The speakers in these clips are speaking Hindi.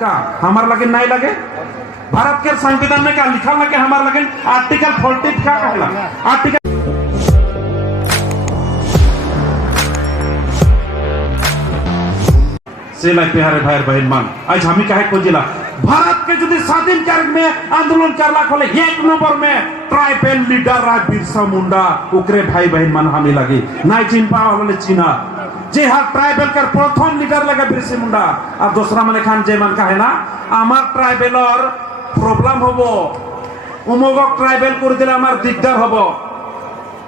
का हमारे लगे नहीं लगे। भारत के संविधान में क्या लिखा लगे हमारे लगे आर्टिकल 40 क्या कहला आर्टिकल सेलाई प्यारे भाई बहन मान आज हम कहे को जिला भारत के जो स्वाधीन कार्य में आंदोलन करला खोले एक नंबर में ट्राइबल लीडर रा बिरसा मुंडा उकरे भाई बहन मान हमें लगी नहीं चिन पावा वाले चीना जे हाँ ट्राइबल कर प्रथम लीडर लगा बिरसा मुंडा और दूसरा माने खान जे मान कहे ना आमार ट्राइबलर प्रॉब्लम होबो उमगक ट्राइबल कर दिले आमार दिगदार होबो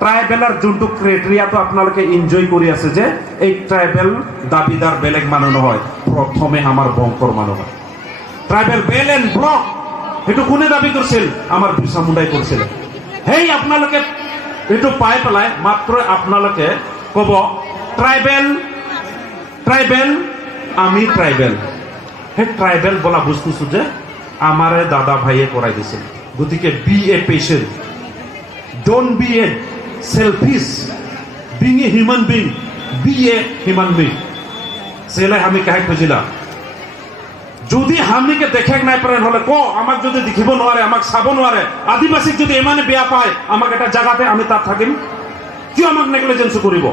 ट्राइबेलर जुनटू क्राइटेरिया तो आपनालोके एनजय करि आछे जे এই ट्राइबल दाबिदार बेलेग मानु নহয় प्रथमे आमार बंकर मानु হয় ट्राइबल बेल एंड ब्लक एटु कोने दाबी करছিল आमार बिरसा मुंडाई करছিল हेই आपनालोके एटु पाइ पेलाय मात्र आपनालोके कब ट्राइबल आमी ट्राइबल हे ट्राइबल बोला बुझतेछु जे आमारे दादा भाइये कराइ दिছিল गतिके be a patient don't be a selfish being a human being be a human being সেলাই আমি কাহে খুঁজিলা যদি আমি কে দেখে নাই পারেন হলে কো আমাক যদি দেখিব নোৱাৰে আমাক চাব নোৱাৰে আদিবাসীক যদি এমানে বেয়া পায় আমাক এটা জায়গাতে আমি তাত থাকিম কি আমাক নেগলিজেন্স কৰিব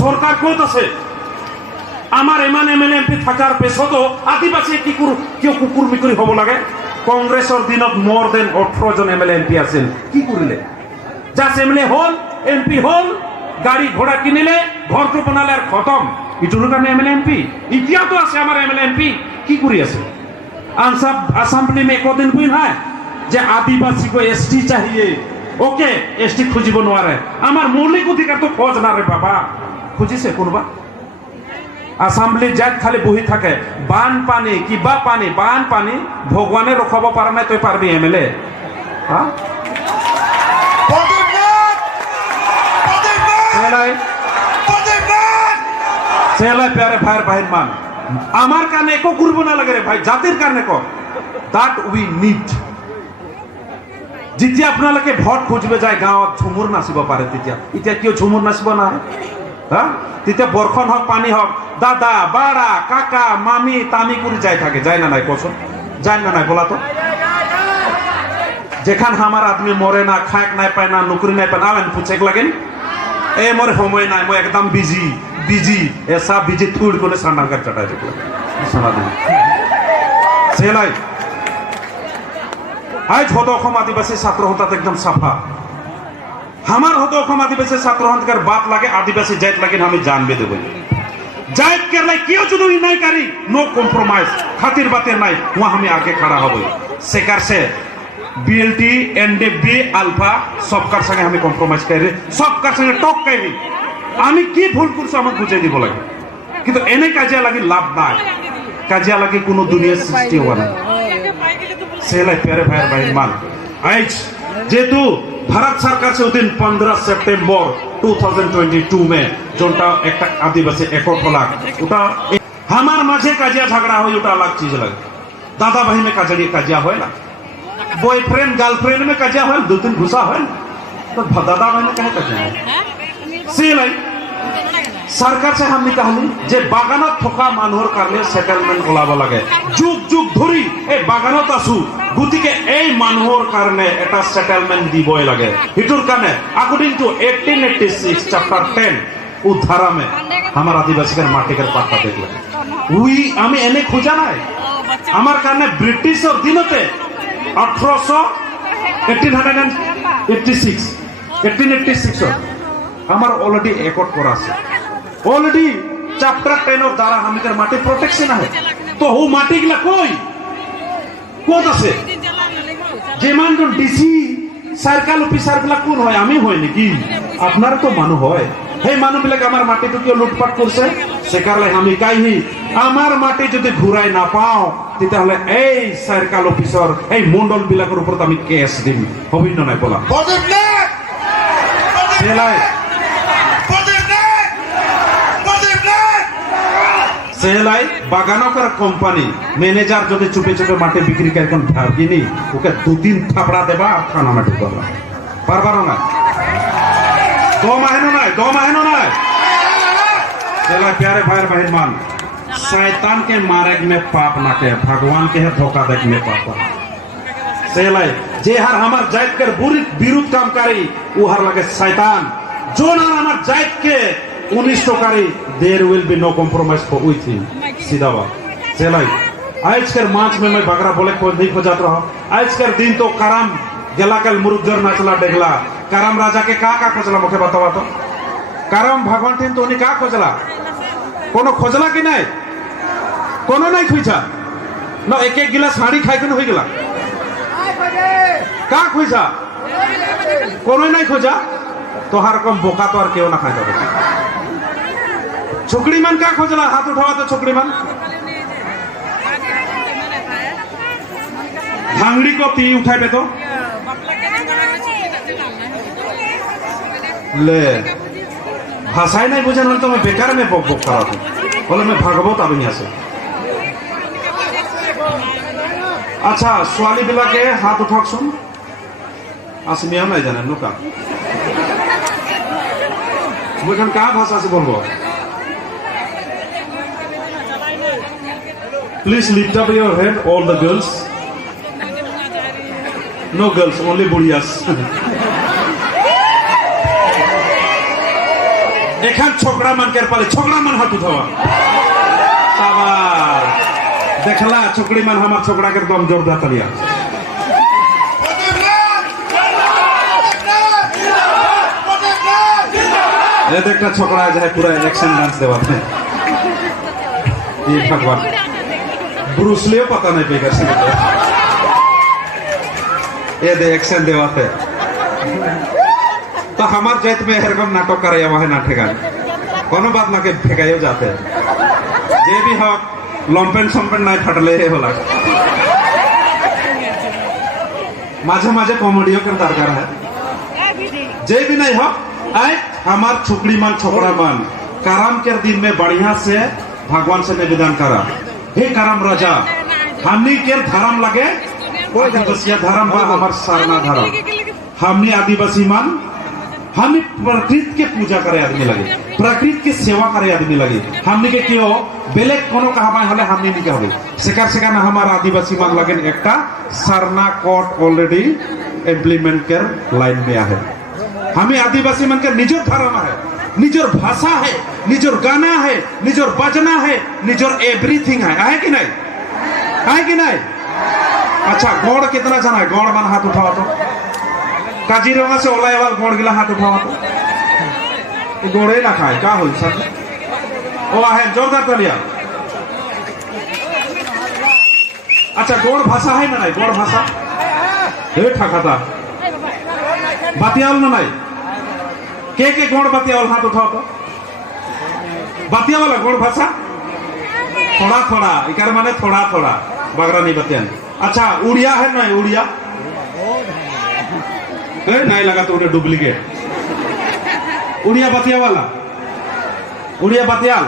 সরকার কত আছে আমার এমানে এমএলএ এমপি থাকার পেছতো আদিবাসী কি কিয় কুকুর মিকুরি হব লাগে কংগ্রেসের দিনত মোর দেন 18 জন এমএলএ এমপি আছেন কি করিলে জাস্ট এমএলএ হল এমপি হল গাড়ি ঘোড়া কিনিলে ঘর তো বানালে আর খতম ইটুর কারণে এমএলএ এমপি ইতিয়া তো আছে আমার এমএলএ এমপি কি করি আছে আনসাব असेंबली में को दिन हुई है যে आदिवासी को एसटी चाहिए ओके एसटी খুঁজিব নোৱাৰে আমার মৌলিক অধিকার তো খোঁজ না রে বাবা খুঁজিছে কোনবা असेंबली जात खाली বহি থাকে বান পানি কিবা পানি বান পানি ভগবানে রখাব পারা নাই তুই পারবি এমএলএ হ্যাঁ সেলাই প্যারে ভাইয়ের বাহির মান আমার কানে একো করব না লাগে রে ভাই জাতির কারণে কর দ্যাট উই নিড যেতিয়া আপনালোকে ভোট খুঁজবে যায় গাঁৱত ঝুমুর নাচিব পারে তেতিয়া এতিয়া কিয় ঝুমুর নাচিব না হ্যাঁ তেতিয়া বর্ষণ হোক পানি হোক দাদা বাড়া কাকা মামি তামি করে যাই থাকে যায় না নাই কোসন যায় না নাই বলা তো যেখান আমার আদমি মরে না খাক নাই পায় না নৌকরি নাই পায় না আবেন পুছেক লাগেন এ মোর সময় নাই মই একদম বিজি এসা বিজি থুড় করে সান্ডাঙ্গার চাটাই দেখলাম শোনা দিন সেলাই আজ হতো অসম আদিবাসী ছাত্র হতাত একদম সাফা আমার হতো অসম আদিবাসী ছাত্র হতার বাত লাগে আদিবাসী জাত লাগে আমি জানবে দেব জাত करले क्यों जुदो नहीं करी नो कॉम्प्रोमाइज खातिर बातें नहीं वहां हमें आगे खड़ा हो सेकार से बीएलटी एनडीबी अल्फा सबकार संगे हमें कॉम्प्रोमाइज कर सबकार संगे टक करी আমি কি ভুল করছি আমাকে বুঝাই দিব লাগে কিন্তু এনে কাজিয়া লাগি লাভ নাই কাজিয়া লাগি কোনো দুনিয়ার সৃষ্টি হবে না সেলাই প্যারে ভাইয়ের বাহির মান আজ যেহেতু भारत सरकार से दिन 15 सितंबर 2022 में जोटा एक आदिवासी एकट होला ওটা हमार माझे काजिया झगड़ा हो ওটা अलग चीज लगे दादा भाई में काजिया হয় না बॉयफ्रेंड गर्लफ्रेंड में काजिया হয় दो तीन घुसा হয় तो दादा भाई में कहे काजिया सेलाई सरकार से हम कहली जे बागानत थका मानुहर कारणे सेटलमेंट ওলাব লাগে যুগ যুগ ধরি এই বাগানত আছু গতিকে এই মানুহৰ কাৰণে এটা সেটেলমেন্ট দিবই লাগে হিটুৰ কাৰণে अकॉर्डिंग टू 1886 चैप्टर 10 उधारा में हमार आदिवासी के माटी के पाता देखले उई আমি এনে খোঁজা নাই আমার কারণে ব্রিটিশের দিনতে 1886 আমার অলরেडी একট করা আছে অলরেडी चैप्टर 10 এর দ্বারা আমাদের মাটি প্রোটেকশন আছে তো ও মাটি গুলা কই কোত আছে যেমান ডিসি সার্কেল অফিসার গুলা কোন হয় আমি হয় নাকি আপনার তো মানু হয় এই মানু বিলাক আমার মাটি তো কি লুটপাট করছে সেকারলে আমি কাইনি আমার মাটি যদি ঘুরাই না পাও তাহলে এই সার্কেল অফিসার এই মন্ডল বিলাকের উপর আমি কেস দিম হবি না নাই বলা সেলাই সেলাই বাগানকার কোম্পানি ম্যানেজার যদি চুপে চুপে মাটি বিক্রি করে কোন ভাগিনি ওকে দু তিন থাপড়া দেবা আর থানা মাটি করবা পারবার না দো মাহেনো নাই সেলাই প্যারে ভাইয়ের বাহির মান शैतान के मारे में पाप ना के भगवान के है धोखा देख में पाप सेलाई जे हर हमार जात के विरुद्ध काम करी वो हर लगे शैतान जो ना हमार जात के 19 करी there will be no compromise for with him सीधा बात सेलाई आज कर मार्च में मैं बगरा बोले कोई नहीं खोजात रहा आज कर दिन तो करम गेला कल मुरुजर नाचला डेगला करम राजा के का खोजला मुखे बतावा तो करम भगवान टीन तो का खोजला कोनो खोजला कि नहीं कोनो नहीं खुजा न एक एक गिलास हाड़ी खाई के हो गेला का खुजा कोनो नहीं खोजा तो हर कम बोका तो और क्यों ना खाई जाबे छोकड़ी मन का खोजला हाथ उठावा तो छोकड़ी मन भांगड़ी को ती उठाए पे तो ले भाषा नहीं बुझे तो मैं बेकार में बोक बोक करा था बोले मैं भागवत अब यहाँ से अच्छा स्वाली बिला के हाथ उठा सुन असमिया नहीं जाने नुका मुझे कहा भाषा से बोलो please lift up your head all the girls no girls only बुढ़ियास एखान छोकरा मन कर पाले छोकरा मन हाथ उठावा शाबाश देखला छोकरी मन हमार छोकरा के दम जोर दाता लिया ये देखता छोकरा जो है पूरा एक्शन डांस देवा थे ये भगवान ब्रूस ली पता नहीं पेगा ये दे एक्शन देवा थे तो हमार जात में हरकम नाटक करे वह नाटक कोनो बात ना के फेंकायो जाते जे भी हो लंपेन संपेन नहीं फटले होला माझे माझे कॉमेडियो के दरकार है जे भी नहीं हो आए हमार छोकरी मान छोकरा मान करम के दिन में बढ़िया से भगवान से निवेदन करा हे करम राजा हमनी के धर्म लगे आदिवासी धर्म बा हमार सरना धर्म हमनी आदिवासी मान हम प्रकृति के पूजा करे आदमी लगे प्रकृति के सेवा करे आदमी लगे हमनी के क्यों बेलेग कोनो कहा हले हमनी नहीं कहबे सेकार सेकार ना हमारा आदिवासी मान लगे एकटा सरना कोड ऑलरेडी इम्प्लीमेंट कर लाइन में है हमें आदिवासी मन के निजर धर्म है निजर भाषा है निजर गाना है निजर बजना है निजर एवरीथिंग है कि नहीं अच्छा गौड़ कितना जाना है गौड़ मन हाथ उठावा तो काजीरंगा से ओलायवाल गौड़ गिला हाथ उठावा तो गौड़े ना खाए क्या हो सर ओ है जोरदार तालियां अच्छा गौड़ भाषा है ना नहीं गौड़ भाषा हे ठाकाता बातियाल ना नहीं के गौड़ बातियाल हाथ उठाओ तो बातिया वाला गौड़ भाषा थोड़ा थोड़ा इकार माने थोड़ा थोड़ा बगरा नहीं बतियान अच्छा उड़िया है ना उड़िया नहीं लगा तो उन्हें डुप्लीकेट उड़िया बातिया वाला उड़िया बातियाल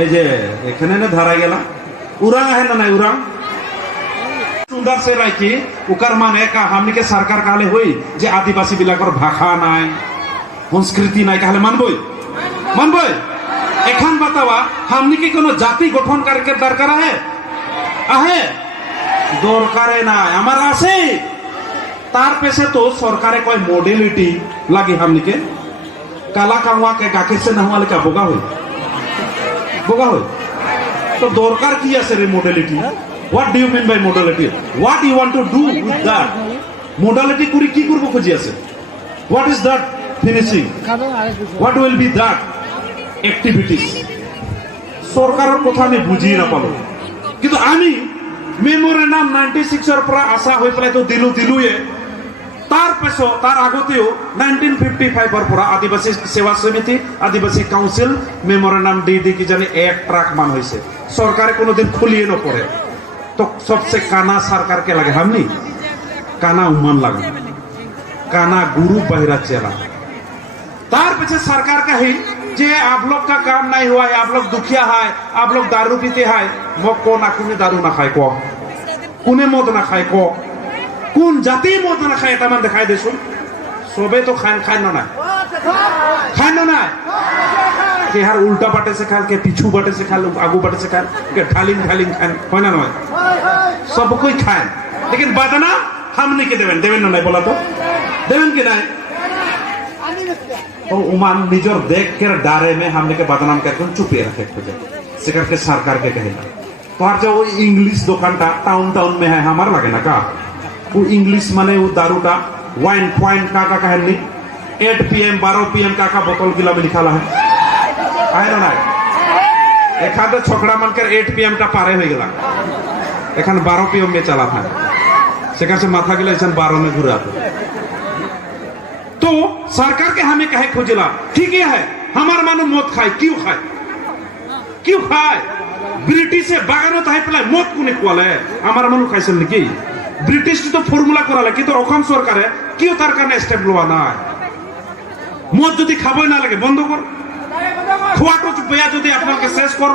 ए जे एखने ने धरा गेला उरांग है ना नहीं उरांग सुंदर से राखी उकर माने का हमनी के सरकार कहले हुई जे आदिवासी बिलाकर भाषा नाय संस्कृति नाय कहले मानबोय एखान बतावा हमनी के कोनो जाति गठन करके दरकार है आहे दरकारे ना हमारा আছে तार पेशे तो सरकारे कोई मॉडलिटी लगी हमनी के काला कावा के गाके से ना वाले का बोगा हो तो दरकार की আছে रे modality what do you mean by modality what you want to do with that modality करी की करबो खोजी আছে what is that finishing what will be that activities सरकारेर কথা আমি বুঝি না পালো কিন্তু আমি মেমোরেন্ডাম 96 এর পর আশা হই পেলে তো দিলুয়ে তার পেছো তার আগতেও 1955 এর পর আদিবাসী সেবা সমিতি আদিবাসী কাউন্সিল মেমোরেন্ডাম দি কি জানি এক ট্রাক মান হইছে সরকারে কোনোদিন খুলিয়ে না পড়ে तो सबसे काना सरकार के लगे हमनी काना उमान लगे काना गुरु बहिरा चेला तार पीछे सरकार का ही जे आप लोग का काम नहीं हुआ है आप लोग दुखिया है आप लोग दारू पीते हैं वो को ना कुने दारू ना खाए को कुने मद ना खाए को कुन जाति मद ना खाए तमन दिखाई दे सुन सोबे तो खान ना के हर उल्टा बाटे से खाल के पीछू बाटे से खाल आगू बाटे से खाल के ढालिंग ढालिंग खान है ना नय सब कोई खाए लेकिन बदना हम नहीं के देवें देवें नहीं बोला तो देवें के नहीं तो उमान निजर देख के डारे में हमने के बदनाम करके चुपे रखे खोजे से करके सरकार के कहेगा तो हर जो इंग्लिश दुकान टाउन टाउन में है हमारा लगे ना का वो इंग्लिश माने वो दारू का वाइन फाइन का कहनी 8 PM 12 PM का बोतल गिला में लिखा है आए ना एखाद छोकरा मनकर 8 PM का पारे हो गया एखान 12 PM में चला था सेकर से माथा गिला ऐसा 12 में घुरा तो सरकार के हमें कहे खोजला ठीक है हमार मानो मौत खाए क्यों खाए ब्रिटिश से बागानो ताहे पेला मौत को निकवाले हमार मानो खाइसल निकी ब्रिटिश तो फॉर्मूला कराले कि तो অসম সরকারে क्यों তার কারণে স্টেপ লওয়া না মদ যদি খাবই না লাগে বন্ধ কর খোয়াটো বেয়া যদি আপনাকে শেষ কর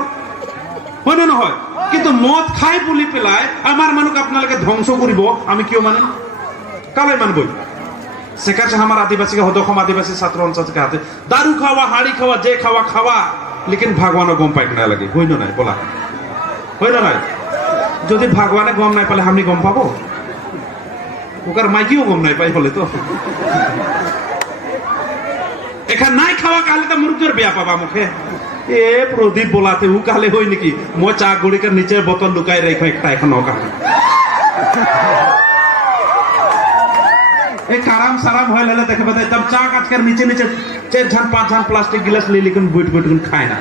হয় না হয় কিন্তু মদ খাই বলি পেলায় আমার মানুষ আপনাকে ধ্বংস করিব আমি কিও মানে কালে মানবই সেকাছে আমার আদিবাসী হদখম আদিবাসী ছাত্র অঞ্চল के हाथे दारू खावा हाड़ी खावा जे खावा लेकिन भगवान गम पाइक ना लगे হই না বলা হই না যদি ভগবানে গম নাই পালে আমি গম পাবো ওকার মাইকিও গম নাই পাই বলে তো এখান নাই খাওয়া কালে তো মুরগের বিয়া পাবা মুখে এ প্রদীপ বলাতে ও কালে হই নাকি মই চা গুড়িকার নিচে বোতল লুকাই রাখো একটা এখন নকা এই কারাম সারাম হয়ে লেলে দেখবে একদম চা কাচকার নিচে 4 झान प्लास्टिक गिलास ले लेकिन बुट खाए ना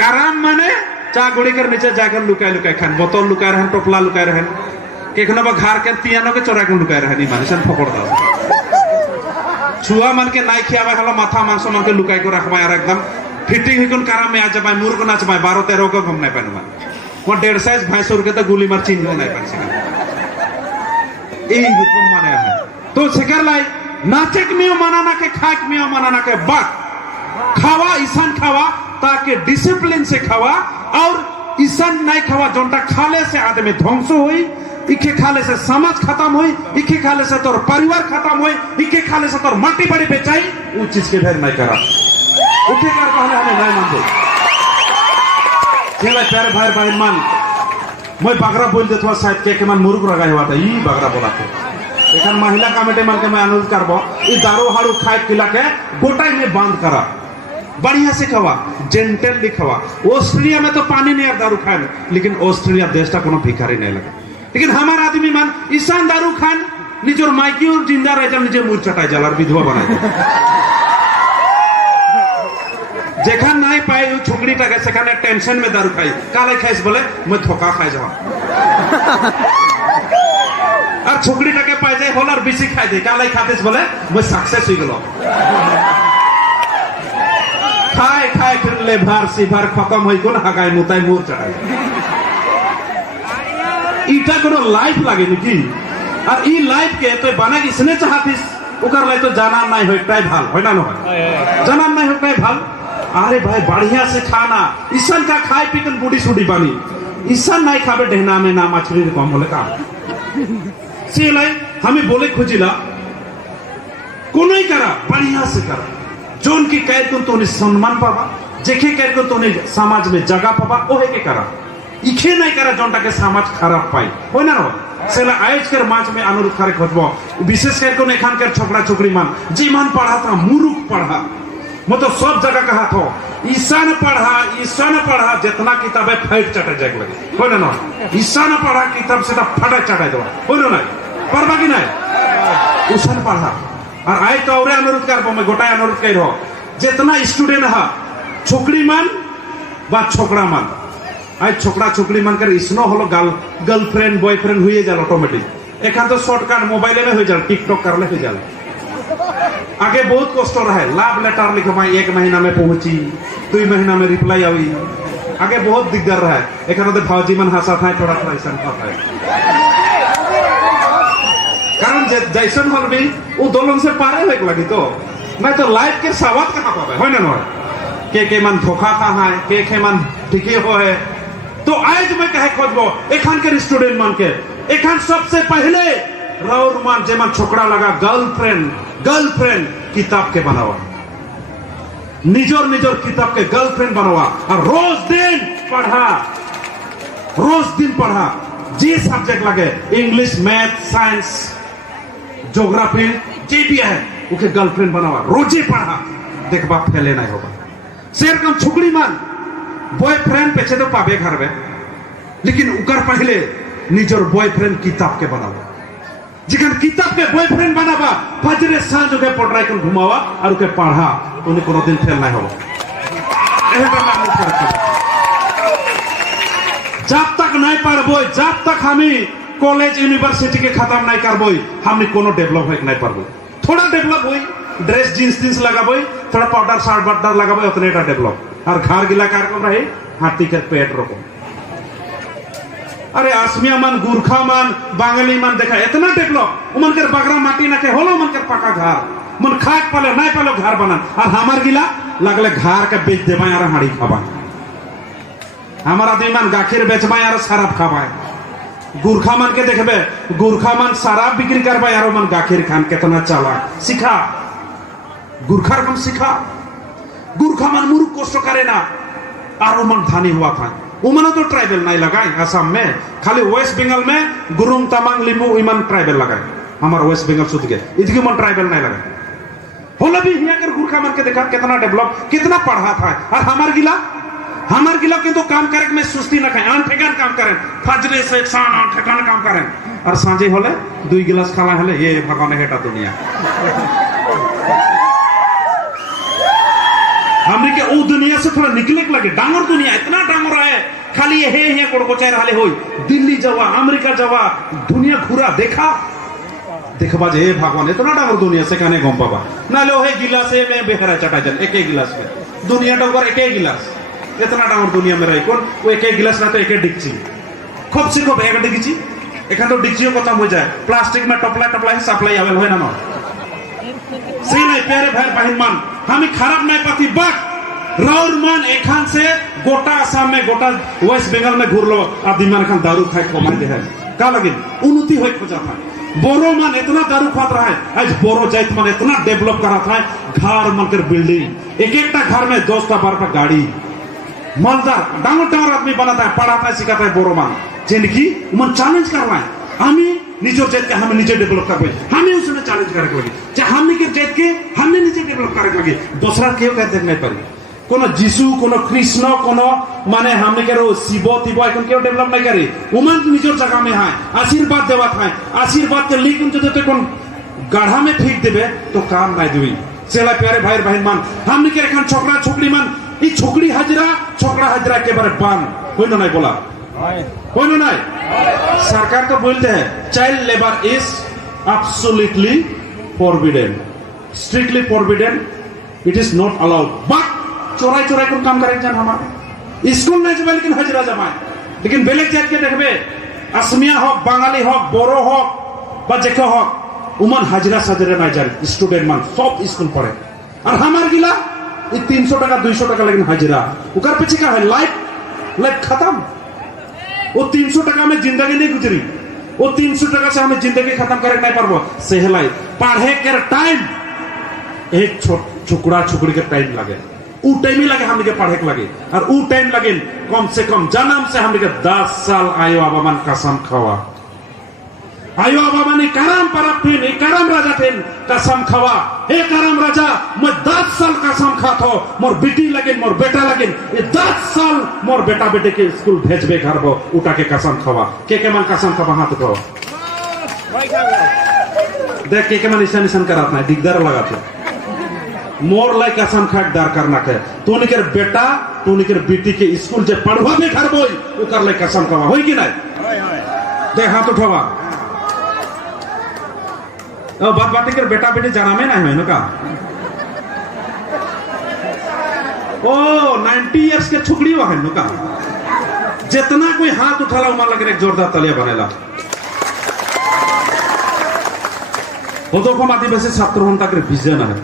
काराम माने चा गुड़ी कर नीचे जाकर लुकाए खान बोतल लुकाए रहन टोपला लुकाए रहन केखनो बा घर के तियानो के चोरा के लुकाए रहन माने सन पकड़ दा छुआ मन के नाई खियाबा हलो माथा मांस मन के लुकाए को रखबा यार एकदम फिटिंग हिकुन काराम में आ जाबा मुर्ग नाच बा 12 13 को घूमने पानु मान को 1.5 साइज भैंसुर के तो गोली मार चिन्ह नहीं पान सके ए हुकुम माने है तो सेकर लाई नाचक में मनाना के खाक में मनाना के बात खावा ईशान खावा ताकि डिसिप्लिन से खावा और ईशान नहीं खावा जोंटा खाले से आदमी ध्वंस हुई इके खाले से समाज खत्म हुई इके खाले से तोर परिवार खत्म हुई इके खाले से तोर माटी बड़ी बेचाई वो चीज के ढेर नहीं करा उठे कर कहले हमें नहीं मानते चला प्यारे भाई बहन मान मैं बागरा बोल देत हुआ साहब के मन मुर्ग रगा हुआ था ई बागरा बोलाते एखान महिला कमेटी मन के मैं अनुरोध करबो ई दारू हारू खाए पिला के गोटाई में बांध करा बढ़िया से खावा जेंटली खावा ऑस्ट्रेलिया में तो पानी नहीं यार दारू खाए लेकिन ऑस्ट्रेलिया देश का कोनो भिखारी नहीं लगे लेकिन हमार आदमी मान ईशान दारू खान निजर माइकी और जिंदा रह जा निजे मुंह चटाई जाला और विधवा बनाए जेखान नहीं पाए वो छुकड़ी टाके सेखाने टेंशन में दारू खाई काले खाइस बोले मैं धोखा खाई जावा और छुकड़ी टाके पाए जाए होल और बेसी खाई दे काले खातिस बोले मैं सक्सेस हुई गलो खाए फिर ले भार सिभार खत्म होई कोन हागाय मुताय मुर चढ़ाई इटा कोनो लाइफ लागे निकी और ई लाइफ के तो बना इसने चाहतिस ओकर लाई तो जाना नहीं होइटाय भाल होय ना न जाना नहीं होइटाय भाल अरे भाई बढ़िया से खाना ईसन का खाए पीकन बूढ़ी सूढ़ी बनी ईसन नहीं खाबे ढेना में ना मछली कम बोले का से लाई हमें बोले खोजिला कोनो ही करा बढ़िया से करा जोन की कैद को तो सम्मान पावा जेखे कैद को तो समाज में जगह पावा ओहे के करा इखे नहीं करा जोनटा के समाज खराब पाई हो ना नो सेला आयज कर माच में अनुरोध करे खोजबो विशेष कर को एखान कर छोकरा छोकरी मान जी मान पढ़ा था मूर्ख पढ़ा मैं तो सब जगह कहा था ईशान पढ़ा जितना किताबें फाइट चटे जाए लगे हो ना ईशान पढ़ा किताब से फटा चटा दो हो ना पढ़वा कि नहीं ईशान पढ़ा और आए तो और अनुरोध कर मैं गोटाई अनुरोध कर जितना स्टूडेंट है छोकरी मान बा छोकरा मान आए छोकरा छोकरी मान कर इसनो हलो गर्लफ्रेंड बॉयफ्रेंड हुए जाए ऑटोमेटिक एखान तो शॉर्टकट मोबाइल में हो जाए टिकटॉक करले हो जाए आगे बहुत कष्ट रहे लाभ लेटर लिखवा 1 महीना में पहुंची 2 महीना में रिप्लाई आई आगे बहुत दिक्कत रहा एखान भाजी मन हंसा था थोड़ा ऐसा है कारण जैसन हल भी वो दोलन से पारे हो लगी तो मैं तो लाइफ के सवाल कहाँ पावे हो ना के मन धोखा कहाँ है के मन ठीके हो है तो आज मैं कहे खोजबो एखान के स्टूडेंट मान के एखान सबसे पहले राउर मान जे मन छोकरा लगा गर्लफ्रेंड किताब के बनावा निजोर निजोर किताब के गर्लफ्रेंड बनवा और रोज दिन पढ़ा, रोज दिन पढ़ा। जे सब्जेक्ट लगे इंग्लिश, मैथ, साइंस, ज्योग्राफी जे भी है उके गर्लफ्रेंड बनावा, रोजे पढ़ा, देखबा फेले नहीं होगा। सेरकम छुकड़ी मान बॉयफ्रेंड पेछे तो पाबे घर में, लेकिन उकर पहले निजोर बॉयफ्रेंड किताब के बनावा, जिकन किताब के बॉयफ्रेंड बनावा फजरे सांझ के पढ़ाई कर घुमावा और उके पढ़ा, उन्हें कोनो दिन फेल नहीं होगा। जब तक नहीं पढ़बो, जब तक हमें कॉलेज यूनिवर्सिटी के खत्म नहीं करबो, हमें कोनो डेवलप हो नहीं पारबो। थोड़ा डेवलप हुई, ड्रेस जींस तींस लगाबो, थोड़ा पाउडर शार्ट बटर लगाबो, उतने टा डेवलप। और घर गिला कार्यक्रम रहे हाथी के पेट रोको। अरे आसमिया मन, गुरखा मन, बांगली मन देखा इतना डेवलप, उमन के बगरा माटी ना के होलो, मन के पका घर, मन खाक पाले नहीं पालो घर बना। और हमार गिला लगले घर के बेच देवा यार हाड़ी खाबा, हमार आदमी मन गाखिर बेचबा यार शराब खाबा। गुरखा मन के देखबे, गुरखा मन शराब बिक्री करबा यार, मन गाखिर खान कितना चाला सिखा, गुरखा रकम सिखा। गुरखा मन मुरुख कष्ट करे ना, और मन धानी हुआ था। उमन तो ट्राइबल नहीं लगाए असम में, खाली वेस्ट बंगाल में गुरुंग तमांग लिम्बू इमन ट्राइबल लगाए। हमार वेस्ट बंगाल सुध गए, इतनी मन ट्राइबल नहीं लगाए। होला भी हिया कर गुरखा मन के देखा कितना डेवलप, कितना पढ़ा था। और हमार गिला के तो काम करे में सुस्ती ना खाए, ठेकान काम करें, फजरे से शान ठेकान काम करें, और सांझे होले 2 गिलास खाला हले, ये भगवान हेटा दुनिया। हमने के ओ दुनिया से थोड़ा निकले लगे, डांगर दुनिया इतना डांगर है, खाली ये है यहाँ कोड़ कोचार हाले होई, दिल्ली जावा, अमेरिका जावा, दुनिया घूरा देखा देखबा जे भगवान इतना डांगर दुनिया से कहने गम पाबा ना लो है गिलास है में बेहरा चटा जन एक एक गिलास में दुनिया डांगर एक एक गिलास, इतना डांगर दुनिया में रही कौन वो एक एक गिलास ना तो एक एक डिक्ची, खूब से खूब एक डिक्ची, एखान तो डिक्चियों खत्म हो जाए, प्लास्टिक में टपला टपला ही सप्लाई आवेल होय ना सही नहीं। प्यारे भाई बहन मान, हमें खराब नहीं पाती बट राउर मान एखान से गोटा आसाम में, गोटा वेस्ट बंगाल में घूर लो, आदमी मान खान दारू खाए कमाई दे है का लगे उन्नति हो खोजा था। बोरो मान इतना दारू खात रहा है, आज बोरो जाइत मान इतना डेवलप करा था, घर मन कर बिल्डिंग, एक एक घर में 10-12 गाड़ी, मालदार डांगर डांगर आदमी बनाता है, पढ़ाता है, सिखाता है। बोरो मान जिंदगी मन चैलेंज कर रहा है, हमें निजोर जेत के हमें निजे डेवलप कर हमें उसने चैलेंज करे लगे, चाहे हमने के जेत के हमने निजे डेवलप करे लगे, दूसरा क्यों कहते नहीं पारी, कोनो जीसु कोनो कृष्ण कोनो माने हमने के रो शिव तिब এখন কেউ ডেভেলপ নাই করে, উমান নিজের জায়গা में है आशीर्वाद देवा था, आशीर्वाद के लेकिन जो देते कौन गाढ़ा में फेंक देवे तो काम नहीं देवी। चला प्यारे भाई बहन मान, हमने के एखान छोकरा छोकरी मान, ये छोकरी हाजरा छोकरा हाजरा के बारे बान कोई ना नहीं बोला, कोई ना नहीं। सरकार तो बोलते हैं child labour is absolutely forbidden, strictly forbidden, it is not allowed. But चोराई चोराई को काम करें जान हमारे स्कूल नहीं जब लेकिन हजरा जमाए, लेकिन बेलेग जात के देखबे असमिया हो, बांगाली हो, बोरो हो, बजेको हो, उमन हजरा सजरे नहीं जाए, स्टूडेंट मान सब स्कूल पढ़े। और हमार गिला 300 টাকা 200 টাকা लेकिन हजरा, उकर पीछे का है लाइफ खत्म। वो 300 টাকা में जिंदगी नहीं गुजरी, वो 300 টাকা से हमें जिंदगी खत्म करे नहीं पारबो। सेहलाई पढ़े के टाइम एक छुकड़ा छुकड़ी के टाइम लगे, उ टाइम ही लगे हमने के पढ़े के लगे, और उ टाइम लगे कम से कम जन्म से हमने के 10 साल आयो आबा मन कसम खावा, आयो आबा मन करम परब थे, करम राजा थे कसम खावा, हे करम राजा मैं 10 साल कसम खात हो, मोर बेटी लगे मोर बेटा लगे, ये 10 साल मोर बेटा बेटे के स्कूल भेजबे घर बो, उठा के कसम खावा। के मन कसम खावा हाथ उठाओ, देख के मन निशान निशान कराता है, दिगदार लगाते मोर लाई कसम खाट दार करना के तू निकर बेटा तू निकर बेटी के स्कूल जे पढ़वा में घर बोई वो कर ले कसम खावा होई कि नहीं, देख हाथ उठावा। बात बात कर बेटा बेटी जाना में नहीं है का, ओ 90 इयर्स के छुकड़ी हुआ है का, जितना कोई हाथ उठाला उमा लगे एक जोरदार तालियां बनेला। वो आदिवासी छात्र होने तक विजन है,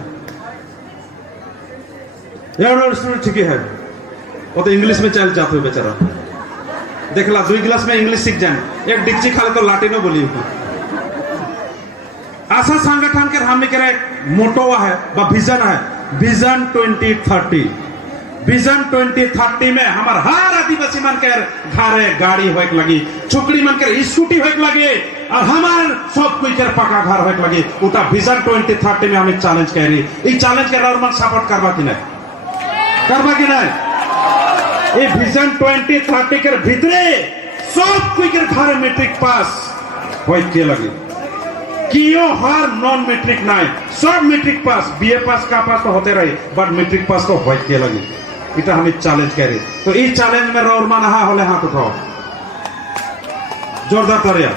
ठीक है, वो तो इंग्लिश में चल जाते हुए बेचारा, देखला 2 गिलास में इंग्लिश सीख जाए, एक डिक्ची खाले तो लाटी न बोली। आशा संगठन के हमने के मोटो है विजन है, विजन 2030। विजन 2030 में हमार हर आदिवासी मन के घरे गाड़ी होए लगी, छोकरी मन के स्कूटी होए लगी, और हमार सब कोई के पक्का घर होए लगी। उटा विजन 2030 में हमें चैलेंज करी। ई चैलेंज के और मन सपोर्ट करबा कि नहीं, करबा कि नहीं? ये विजन 2030 के भीतरे सब कोई के घर मैट्रिक पास होए के लगी। क्यों हर नॉन मैट्रिक नहीं, सब मैट्रिक पास, बीए पास का पास तो होते रही, बट मैट्रिक पास तो होए के लगी। इटा हमें चैलेंज करे। तो इस चैलेंज में रोर मान हा होले हाथ उठाओ, जोरदार करिया।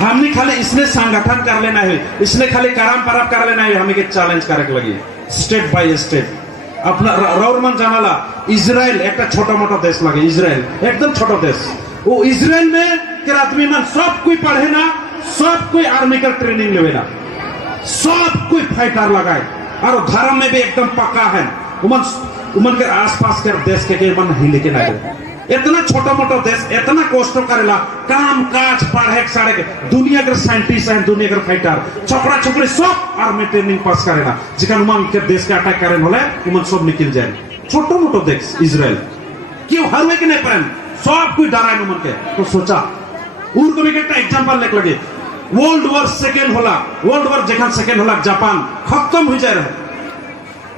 हमने खाली इसने संगठन कर लेना है, इसने खाली करम परब कर लेना है, हमें के चैलेंज करे लगी स्टेट बाय स्टेट। अपना रौरमान जानाला इजराइल एक छोटा मोटा देश लगे, इजराइल एकदम छोटा देश। वो इजराइल में के आदमी मन सब कोई पढ़े ना, सब कोई आर्मी का ट्रेनिंग लेवे ना, सब कोई फाइटर लगाए, और धर्म में भी एकदम पक्का है। उमन के आसपास के देश के मन हिले के ना। इतना छोटा मोटा देश इतना कष्ट करेला, काम काज पढ़े साढ़े के दुनिया के साइंटिस्ट है, दुनिया के फाइटर छोकरा छोकरी सब आर्मी ट्रेनिंग पास करेला। जिका उमन के देश के अटैक करे होले उमन सब निकल जाए। छोटो मोटो देश इजराइल क्यों हर वे के नहीं पहन, सब कोई डराए उमन के। तो सोचा उर को भी एक एग्जांपल लेके लगे। वर्ल्ड वॉर सेकेंड होला, वर्ल्ड वॉर जखन सेकेंड होला जापान खत्म हो जाए रहे।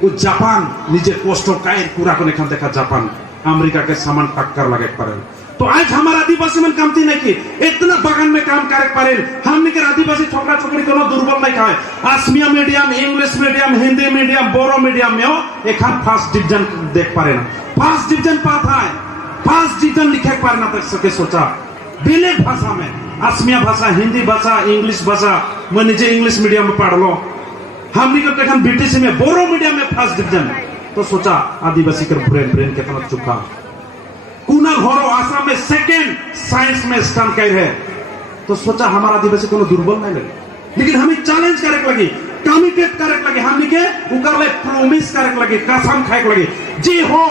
वो जापान निजे कष्ट कायर पूरा को नहीं देखा, जापान अमेरिका के सामान टक्कर लगे पड़े। तो आज हमारा आदिवासी मन कमती नहीं की, इतना बगान में काम करे पड़े। हमने के आदिवासी छोकरा छोकरी कोनो दुर्बल नहीं खाए। Asamiya medium, English medium, Hindi medium, Boro medium में एक फर्स्ट डिवीजन देख पारे ना, फर्स्ट डिवीजन पाता है, फर्स्ट डिवीजन लिखे पारे ना। तक सके सोचा बेलेग भाषा में, आसमिया भाषा, हिंदी भाषा, इंग्लिश भाषा, मैं निजे इंग्लिश मीडियम में पढ़ लो। हमने के देखन बीटीसी में बोरो मीडियम में फर्स्ट डिवीजन। तो सोचा आदिवासी के ब्रेन कितना चुका। कुना घोरो आसाम में सेकेंड साइंस में स्टैंड कर है। तो सोचा हमारा आदिवासी को दुर्बल नहीं लगे, लेकिन हमें चैलेंज करे लगी, कमिटेड करे लगी, हमने के उकर ले प्रॉमिस करे लगी, कसम खाए लगी, जी हो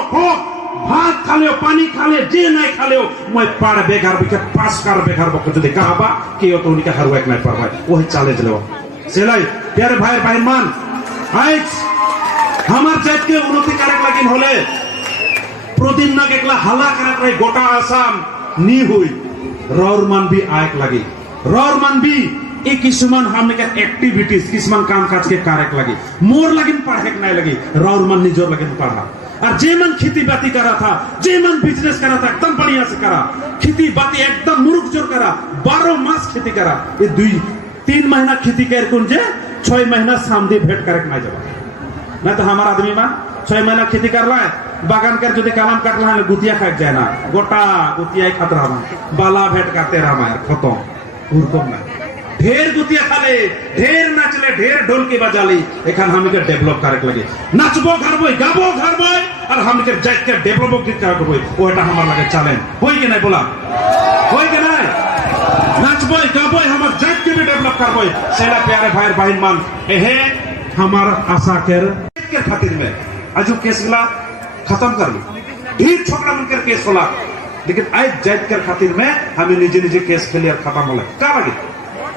भात खा लियो, पानी खा ले, जे नहीं खा लियो, मैं पढ़ बेकार बिके पास कर बेकार बक যদি কাবা কেউ তো উনিকে হারু এক নাই পারবাই। ওই চ্যালেঞ্ज লেও সেলাই प्यारे भाई बहन मान। आज हमार जात के उन्नति करे लगिन होले प्रदीप नाग एकला हल्ला करे रहे गोटा आसाम नी हुई। रौरमान भी आयक लगी, रौरमान भी एक किस्मान हमने के एक्टिविटीज किस्मान काम काज के कारक लगी। मोर लगिन पढ़े नहीं लगी, रौरमान निजोर लगिन पढ़ा। और जे मन खेती बाती करा था, जे मन बिजनेस करा था, एकदम बढ़िया से करा। खेती बाती एकदम मुरुक जोर करा, 12 मास खेती करा। ये 2-3 महीना खेती कर कुंजे 6 महीना सामदी भेंट करके ना जब मैं तो हमारा आदमी में 6 महीना खेती कर रहा है, बागान कर जो काम कर रहा है गुतिया खाक जाए ना, गोटा गुतिया खतरा बाला भेंट करते रहा खत्म। उरकम ना ढेर गुतिया खाले, ढेर नाचले, ढेर ढोल की बजाली। एखान हम के डेवलप करे लगे, नाचबो घर बोई, गाबो घर बोई, और हम के जात के डेवलप गीत करे बोई। ओटा हमार लगे चैलेंज होई के नहीं बोला, होई के नहीं नाचबो गाबो हमार जात के भी डेवलप करबो। सेला प्यारे भाई बहन मान एहे हमार आशा के खातिर में आज केस ला खत्म कर ली। ढेर छोकरा मन के केस होला, लेकिन आज जात के खातिर में हमें निजे निजे केस क्लियर खत्म होला। का लगे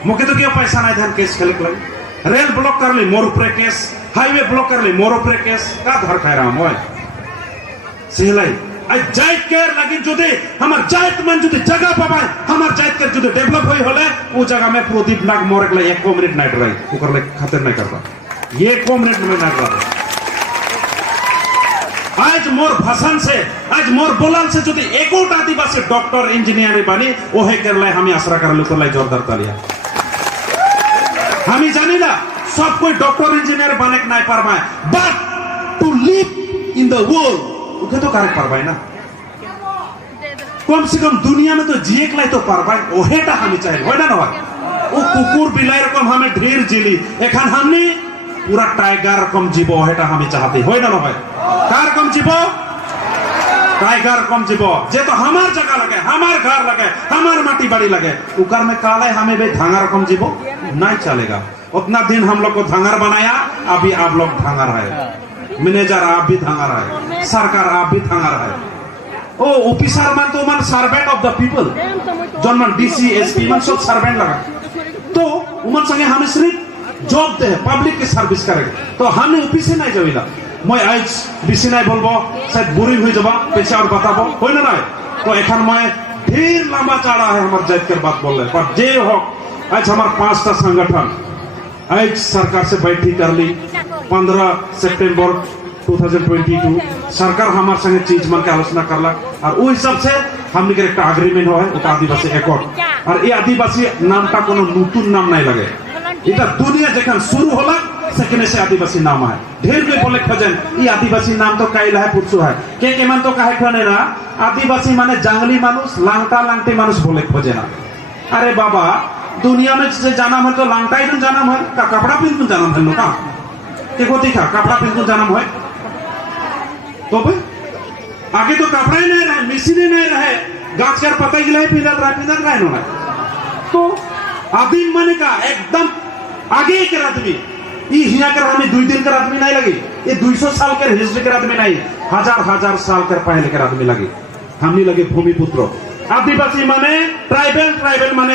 मुके तो क्या पैसा नहीं ध्यान केस खेले लगे। रेल ब्लॉक कर ली मोर ऊपर केस, हाईवे ब्लॉक कर ली मोर ऊपर केस। का धर खाए रहा मैं सेलाई आज जाइत के लगी जो दे हमार जाइत मन जो जगह पाए हमार जाइत के जो डेवलप होई होले वो जगह में प्रदीप नाग मोर के लिए 1 मिनट नहीं रही ऊपर ले खातिर नहीं करता, 1 मिनट में नहीं करता। आज मोर भाषण से, आज मोर बोलन से जो एकोट आदिवासी डॉक्टर इंजीनियर बनी ओहे कर ले हमें आसरा कर लो लाई जोरदार तालिया। हमें जानी ना सब कोई डॉक्टर इंजीनियर बने नहीं पारबाए, but to live in the world उके तो करे पारबाए ना। कम से कम दुनिया में तो जिए के लाई तो पारबाए, ओहेटा हमें चाहिए होय ना ना। वो कुकुर बिलाई रकम हमें ढेर जिली, एखान हमने पूरा टाइगर रकम जीवो ओहेटा हमें चाहते होय ना ना भाई। कार कम जीवो, टाइगर कम जीवो, जे तो हमार जगह लगे, हमार घर लगे, हमार माटी बाड़ी लगे, उकर में काले हमें भी धांगर कम जीवो नहीं चलेगा। उतना दिन हम लोग को धांगर बनाया, अभी आप लोग धांगर है, मैनेजर आप भी धांगर है, सरकार आप भी धांगर है। ओ ऑफिसर मन तो मन सर्वेंट ऑफ द पीपल, जन मन डीसी एसपी मन सब सर्वेंट लगा। तो उमन संगे हमें सिर्फ जॉब दे पब्लिक की सर्विस करे तो हमें ऑफिस नहीं जाइला मैं आज बेसि नहीं बोलबो शायद बोरिंग हो जाबा पीछे और बताबो होय ना तो एखन मैं ढेर लंबा चढ़ा है हमार जात के बात बोल रहे पर जे हो आज हमार 5टा संगठन आज सरकार से बैठी कर ली 15 सितंबर 2022 सरकार हमार संगे चीज मन के आलोचना करला और वो हिसाब से हमने के एक एग्रीमेंट हो है आदिवासी एकॉर्ड और ये आदिवासी नाम का कोनो नतून नाम नहीं लगे इटा दुनिया जखन शुरू होला सेकंड से आदिवासी नाम है ढेर कोई बोले खजन ये आदिवासी नाम तो काइला है पुरसु है के मन तो काहे खने ना आदिवासी माने जंगली मानुष लांगटा लांगटी मानुष बोले खोजे ना अरे बाबा दुनिया में से जाना है तो लांगटा ही जाना है का कपड़ा पिन जाना है लोका देखो देखा कपड़ा पिन जाना है तो भाई आगे तो कपड़ा ही नहीं रहे मिशीने नहीं रहे गाछ कर पता गिला पिंदत रहे ना तो आदिम माने का एकदम आगे के आदमी ये हिया कर हमें 2 दिन का आदमी नहीं लगी ये 200 साल के हिस्ट्री के आदमी नहीं हजार साल कर पहले के आदमी लगे हमनी लगे भूमिपुत्र आदिवासी माने ट्राइबल माने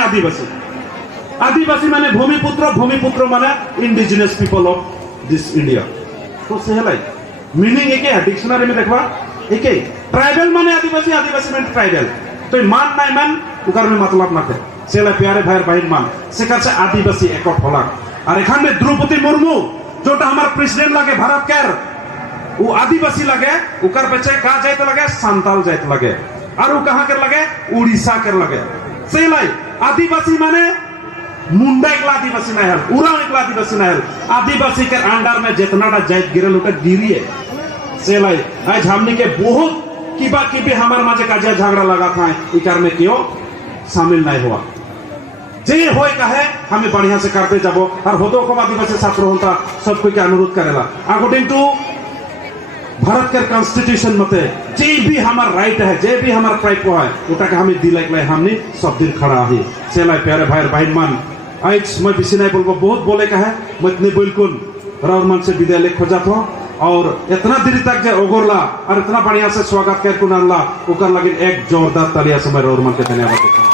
आदिवासी माने भूमिपुत्र माने indigenous people of this India तो सेहलाई मीनिंग एक है डिक्शनरी में देखवा एक है ट्राइबल माने आदिवासी माने ट्राइबल तो मान नहीं मान उकर में मतलब ना थे सेला प्यारे भाई बहन मान सेकर से आदिवासी एकट होला और एखान में द्रौपदी मुर्मू जोटा हमार प्रेसिडेंट लगे भारत केर वो आदिवासी लगे उकर पीछे का जाइत लगे संताल जाइत लगे और वो कहां के लगे उड़ीसा के लगे सेलाई आदिवासी माने मुंडा एक आदिवासी नहीं है उराव एक आदिवासी नहीं है आदिवासी के अंडर में जितना जाइत गिरल उटा गिरी है सेलाई आज हमने के बहुत की भी हमारे माजे काजिया झगड़ा लगा था इकार में क्यों शामिल नहीं हुआ जे होए कहे हमें बढ़िया से करते जाबो और होतो को आदिवासी छात्र होता सब कोई के अनुरोध करेला अकॉर्डिंग टू भारत के कॉन्स्टिट्यूशन मते जे भी हमार राइट है जे भी हमार प्राइड है उटा के हमें दिलाइक लाई हमने सब दिन खड़ा ही सेलाई प्यारे भाई बहन मान आज मैं बेसी नहीं बोलबो बहुत बोले कहे मैं इतने बिल्कुल राउर मन से विद्यालय खोजत हो और इतना देरी तक जे ओगरला और इतना बढ़िया से स्वागत कर को नाला ओकर लगे एक जोरदार तालियां से मैं राउर मन के धन्यवाद देता हूं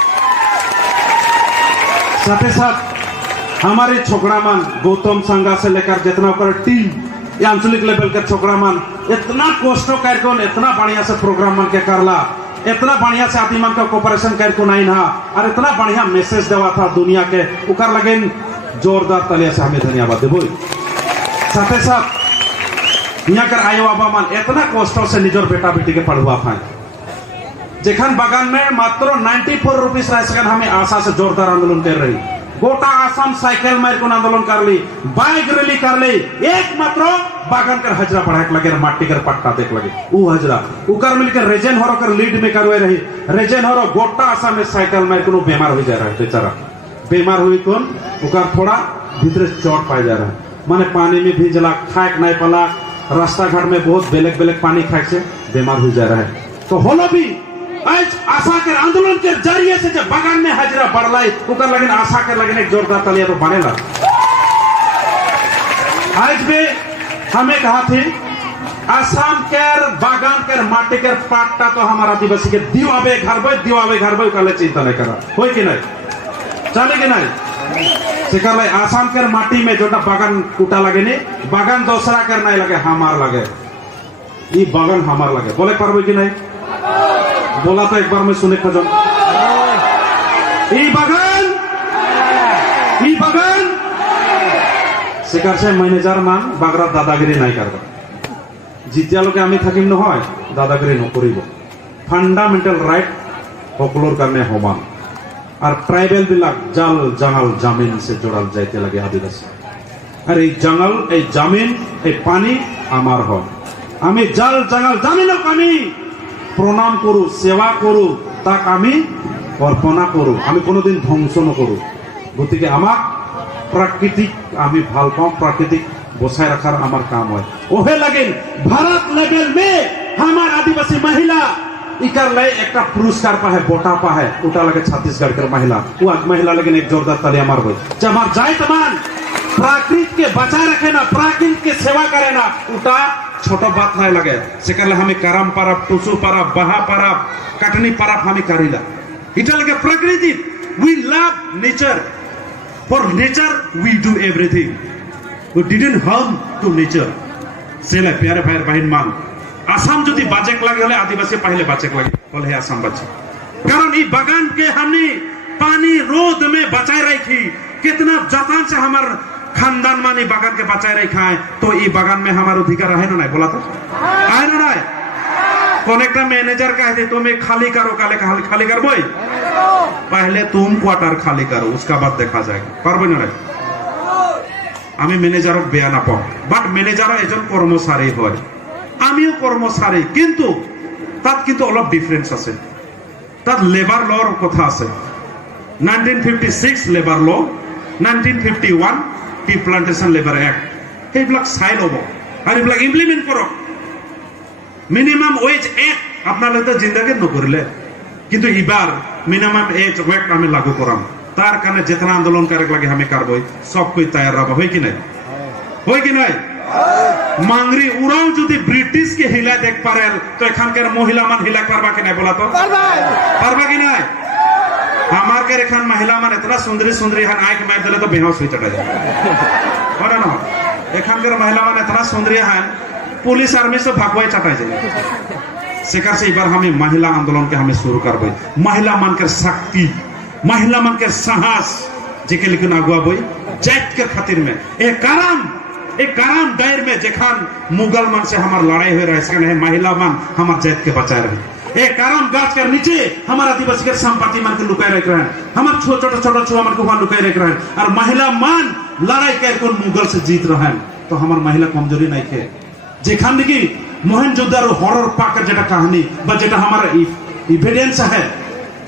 साथ ही साथ हमारे छोकरा मान गौतम संघा से लेकर जितना पर टीम ये आंचलिक लेवल के छोकरा मान इतना कष्ट करके इतना बढ़िया से प्रोग्राम मन के करला इतना बढ़िया से आदमी मन का कोऑपरेशन करके नहीं ना और इतना बढ़िया मैसेज देवा था दुनिया के उकर लगे जोरदार तालियां से हमें धन्यवाद देबो साथ ही साथ यहाँ कर आयो बाबा मान इतना कष्ट से निजर बेटा बेटी के पढ़वा था जेखन बागान में मात्र 94 रुपीस रह सकन हमें आशा से जोरदार आंदोलन कर रही गोटा आसाम साइकिल मार को आंदोलन कर ली बाइक रैली कर ली एक मात्र बागान कर हजरा बढ़ाक लगे माटी कर पट्टा देख लगे वो हजरा उकर मिलकर रेजन हरो कर लीड में करवे रही रेजन हरो गोटा आसाम में साइकिल मार को बीमार हो जा रहा है बेचारा बीमार हुई कौन उकर थोड़ा भीतर चोट पाई जा रहा है माने पानी में भीजला खाक नहीं पला रास्ता घाट में बहुत बेलेग पानी खाक से बीमार हो जा रहा है तो होलो भी आज आशा के आंदोलन के जरिए से जब बागान में हाजिरा बढ़लाई उकर लगे आशा के लगे एक जोरदार तालियां तो बनेला आज भी हमें कहा थी आसाम के बागान के माटी के पाट्टा तो हमारा आदिवासी के दिवावे घर बे कल चिंता नहीं करा होय कि नहीं चले कि नहीं सिकर आसाम के माटी में जोटा बागान कूटा लगे नहीं बागान दूसरा कर नहीं लगे हमार लगे ये बागान हमार लगे बोले पारबे कि नहीं बोला तो एक बार मैं सुने खोजो बागान शिकार से मैनेजर मान बागरा दादागिरी नहीं करबा जितिया लोके आमी থাকিম নহয় दादागिरी नकरिब फांडामेंटल राइट সকলোর करने होमान और ट्राइबल बिलाक जाल जंगल जमीन से जोड़ाल जाते लगे आदिवासी और ये जंगल ये जमीन ये पानी आमार हो आमी जाल जंगल जमीनक आमी प्रणाम करू सेवा करू ताक आमी अर्पणा करू आमी कोनोदिन ध्वंस नकरू गतिके आमाक प्राकृतिक आमी ভাল पाओ प्राकृतिक बसाय रखार आमार काम है ओहे लगे भारत लेवल में हमार आदिवासी महिला इकर ले एक पुरस्कार पा है बोटा पा है उटा लगे छत्तीसगढ़ के महिला वो महिला लगे एक जोरदार तालियां मारबो जब आप जाए तमान प्राकृतिक के बचा रखे ना प्राकृतिक के सेवा करे ना उटा छोटा बात नहीं लगे सेकर हमें करम परब टुसु परब बहा परब कटनी परब हमें करीला इटा लगे प्रकृति we love nature For nature we do everything. We didn't harm to nature. সেলে প্যারে ভাইয়ের বাহিন মান আসাম যদি বাজেক লাগে হলে আদিবাসী পাইলে বাজেক লাগে বলে হে আসাম বাজে कारण ये बागान के हमने पानी रोद में बचाए रखी कितना जतन से हमार खानदान मानी बागान के बचाए रखा है तो ये बागान में हमारा अधिकार है ना नहीं बोला तो है ना नहीं कौन एक मैनेजर कहते तुम्हें खाली करो काले खाली कर बोई पहले तुम क्वार्टर खाली करो उसका बाद देखा जाएगा পারবে না রে আমি ম্যানেজারক বেয়া না পাও বাট ম্যানেজার এজন কর্মচারী হয় আমিও কর্মচারী কিন্তু তাত কিন্তু অলপ ডিফারেন্স আছে তাত লেবার লর কথা আছে 1956 লেবার ল 1951 টি প্লান্টেশন লেবার অ্যাক্ট এইবিলাক চাই ল'ব আৰু এইবিলাক ইমপ্লিমেন্ট কৰক মিনিমাম ওয়েজ অ্যাক্ট আপনারা তো জিন্দাগি নকৰিলে কিন্তু এবার মিনিমাম এজ ওয়েক্ট আমি লাগু কৰাম তার কারণে যেতনা আন্দোলন করে লাগে আমি করবই সব কই তৈয়ার রব হয় কি নাই মাংরি উড়াও যদি ব্রিটিশ কে হিলা দেখ পারেল তো এখানকার মহিলা মান হিলা পারবা কি নাই বলা তো পারবা কি নাই আমার के এখান মহিলা মান এতনা সুন্দরী সুন্দরী হান আঁখ মার দিলে তো বেहोश হয়ে চটা যায় বড় না এখানকার মহিলা মান এতনা সুন্দরী হান पुलिस आर्मी से भागवाई चटा जाए सेकर से इबार हमें महिला आंदोलन के हमें शुरू करबे महिला मान के शक्ति महिला मन के साहस जेके लेकिन अगुआ बोई जात के खातिर में एक कारण दायर में जेखान मुगल मन से हमार लड़ाई हुए रहे सके महिला मन हमार जात के बचाए रहे एक कारण गाछ के नीचे हमारा आदिवासी के संपत्ति मन के लुकाए रख रहे हैं हमार छोटा छोटा छुआ मन को वहां लुकाए रख रहे हैं और महिला मन लड़ाई कर कौन मुगल से जीत रहे हैं तो हमार महिला कमजोरी नहीं थे जेखान देखी मोहनजोदारो हॉरर पाक जेटा कहानी बा जेटा हमारा एविडेंस है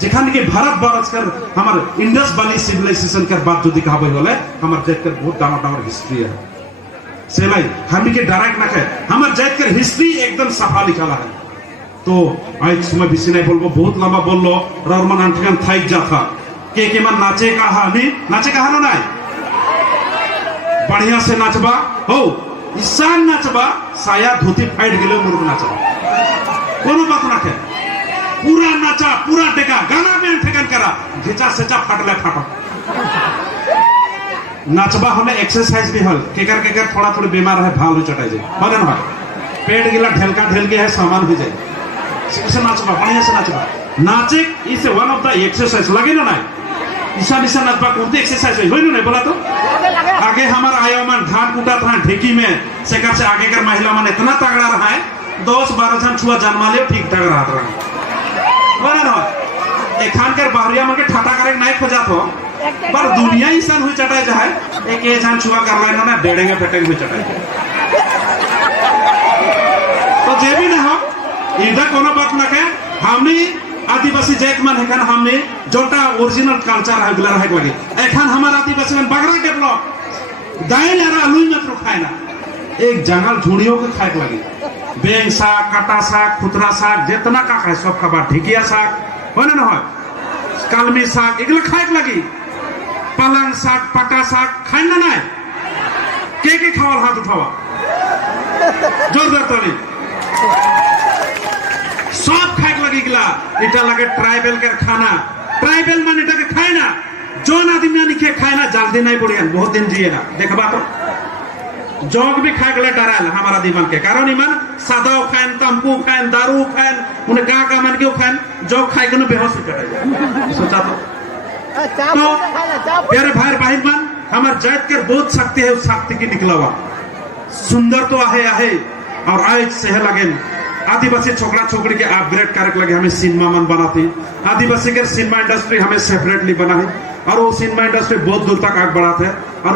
जेखान के भारत बरस कर हमारे इंडस वैली सिविलाइजेशन के बाद जो दिखा बोले हमारे जात कर बहुत डामर हिस्ट्री है सेलाई हम के डायरेक्ट ना है हमारे जात कर हिस्ट्री एकदम सफा लिखा है तो आज समय बेसि नहीं बोलबो बहुत लंबा बोललो ररमान अंठगान थाइक जाथा के मन नाचे कहानी ना नहीं बढ़िया से नाचबा हो ईशान नाचबा साया धोती फाइट गेले मुर्ग नाचबा कोनो बात ना है पूरा नाचा पूरा टेका गाना में ठेकन करा घिचा सेचा फाटले फाटो नाचबा हमें एक्सरसाइज भी हल केकर थोड़ा थोड़ी बीमार है भाव भी चटाई जाए बने ना पेट गिला ढेलका ढेल के है सामान हो जाए से नाचबा बढ़िया से नाचबा नाचे is one of the exercise लगे ना नहीं ईशा नाचबा कौन एक्सरसाइज है नहीं बोला तो आगे हमारा आया मन धान कूटा था ढेकी में सेकर से आगे कर महिला मन इतना तगड़ा रहा है 10-12 जन छुआ जन्मा ले ठीक ठाक रहा एखानकर बाहरिया मन के ठाटा करे नहीं खोजा तो पर दुनिया ईसान हुई चटाई जाए एक जान छुआ कर लाइन ना बेड़ेंगे फेटेंगे हुई चटाई तो जे भी ना हो इधर कोनो बात ना के हमने आदिवासी जात मन एखान हमने जोटा ओरिजिनल कल्चर है गुला रहे लगे एखान हमारा आदिवासी मन बगरा डेवलप दाइल यार आलू मत खाए ना एक जंगल झुड़ियों के खाए लगे बेंग साग काटा साग खुतरा साग जितना का खाए सब खाबा ढिकिया साग हो ना हो कलमी साग एगुलो खाए लगी पालंग साग पटा साग खाए ना नहीं के खावाल हाथ उठावा जोरदार ताली सब खाए लगी गिला इटा लगे ट्राइबल के खाना ट्राइबल मान इटा के खाए ना जोन आदमी नहीं खाए ना जल्दी नहीं बढ़िया बहुत दिन जिएगा देखबा तो जोग भी खाए गले डराल हमारा दीवान के कारण इमान सादा खाएन तंबू खाएन दारू खाएन उन्हें का मन के खाएन जोग खाए के बेहोश हो जाए सोचा तो प्यारे भाई बहन मन हमार जात के बहुत शक्ति है उस शक्ति की निकलावा सुंदर तो आहे और आज से लगे आदिवासी छोकरा छोकरी के अपग्रेड करके लगे हमें सिनेमा मन बनाते आदिवासी के सिनेमा इंडस्ट्री हमें सेपरेटली बना है और वो सिनेमा इंडस्ट्री बहुत दूर तक आगे बढ़ाते हैं और